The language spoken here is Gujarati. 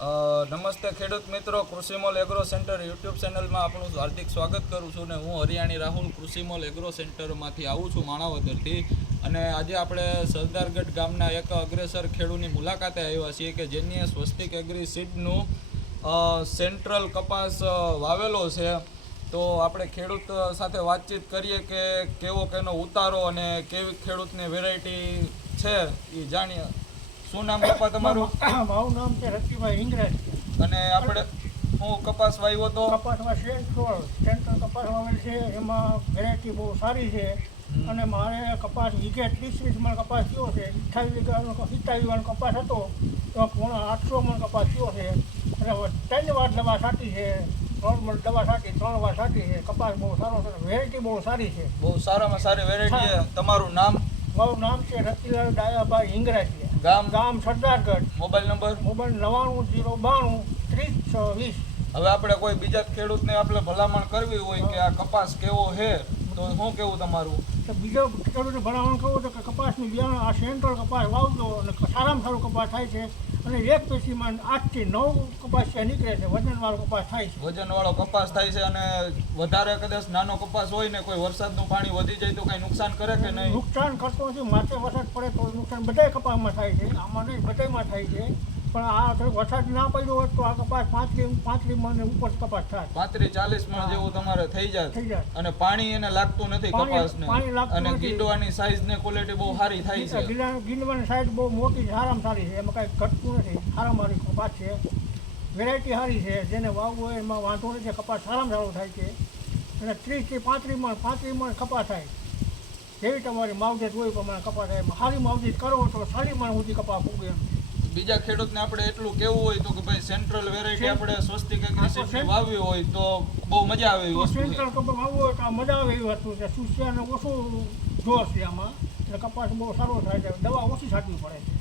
નમસ્તે ખેડૂત મિત્રો, કૃષિમોલ એગ્રો સેન્ટર યુટ્યુબ ચેનલમાં આપણું હાર્દિક સ્વાગત કરું છું ને હું હરિયાણી રાહુલ કૃષિમોલ એગ્રો સેન્ટરમાંથી આવું છું માણાવદરથી. અને આજે આપણે સરદારગઢ ગામના એક અગ્રેસર ખેડૂતની મુલાકાતે આવ્યા છીએ કે જેની સ્વસ્તિક એગ્રી સીડનું સેન્ટ્રલ કપાસ વાવેલો છે. તો આપણે ખેડૂત સાથે વાતચીત કરીએ કે કેવો કેનો ઉતારો અને કેવી ખેડૂતની વેરાયટી છે એ જાણીએ. શું નામ પપ્પા તમારું? મારું નામ છે રતિભાઈ ઇંગ્રેજ. અને આપણે હું કપાસ વાવ્યો તો કપાસમાં સેન્ટ્રલ કપાસ વાવેલ છે. એમાં વેરાયટી બહુ સારી છે અને મારે કપાસ વીઘે 30 મણ કપાસ થયો છે. 27 મણ કપાસ હતો તો 800 મણ કપાસ થયો છે. અને 3 વાર દવા છાંટી છે, 3 દવા છાંટી, 3 વાર છાંટી છે. કપાસ બહુ સારો છે, વેરાયટી બહુ સારી છે, બહુ સારામાં સારી વેરાયટી છે. તમારું નામ? મારું નામ છે રતિલાલ ડાયાભાઈ ઇંગ્રેજ. ગામ સરદારગઢ. Mobile number? મોબાઈલ 99 092 30 20. હવે આપણે કોઈ બીજા ખેડૂતને આપણે ભલામણ કરવી હોય કે આ કપાસ કેવો છે તો શું કેવું તમારું? તો બીજો ખેડૂતને ભલામણ કરવું તો કે કપાસનું બિયારણ આ સેન્ટ્રલ કપાસ વાવજો અને સારામાં સારો કપાસ થાય છે. અને એક પેશીમાં 8 થી 9 કપાસિયા નીકળે છે. વજનવાળો કપાસ થાય છે. વજનવાળો કપાસ થાય છે. અને વધારે કદાચ નાનો કપાસ હોય ને કોઈ વરસાદનું પાણી વધી જાય તો કઈ નુકસાન કરે કે નહીં? નુકસાન કરતો નથી. માથે વરસાદ પડે તો નુકસાન બધાય કપાસમાં થાય છે, આમાં નહીં, બધામાં થાય છે. પણ આ થોડુંક વરસાદ ના પડ્યો હોત તો આ કપાસ 35 મણ ઉપર કપાસ થાય. 35-40 મણ જેવું તમારે થઈ જાય. અને પાણી એને લાગતું નથી કપાસને. અને ગીંડવાની સાઈઝ ને ક્વોલિટી બહુ સારી થાય છે. ગીંડવાની સાઈઝ બહુ મોટી, સારામાં સારી છે. એમાં કાંઈ ઘટતું નથી. સારામાં સારી કપાસ છે, વેરાયટી સારી છે. જેને વાવવું હોય એમાં વાંધો નથી. કપાસ સારામાં સારો થાય છે. અને 30 થી 35 મણ કપાસ થાય. જેવી તમારી માવજત હોય પ્રમાણે કપાસ થાય. સારી માવજત કરો તો 40 મણ સુધી કપાસ ઉગે. બીજા ખેડૂતને આપણે એટલું કેવું હોય તો કે ભાઈ સેન્ટ્રલ વેરાયટી આપણે સ્વસ્તિક એગ્રી સીડની વાવવી હોય તો બહુ મજા આવે એવી વસ્તુ છે. સેન્ટ્રલ કપાસ વાવવો હોય તો મજા આવે એવી વસ્તુ છે. સુસ્યાને ઓછું જોર છે આમાં એટલે કપાસ બહુ સારો થાય છે. દવા ઓછી છાંટવી પડે છે.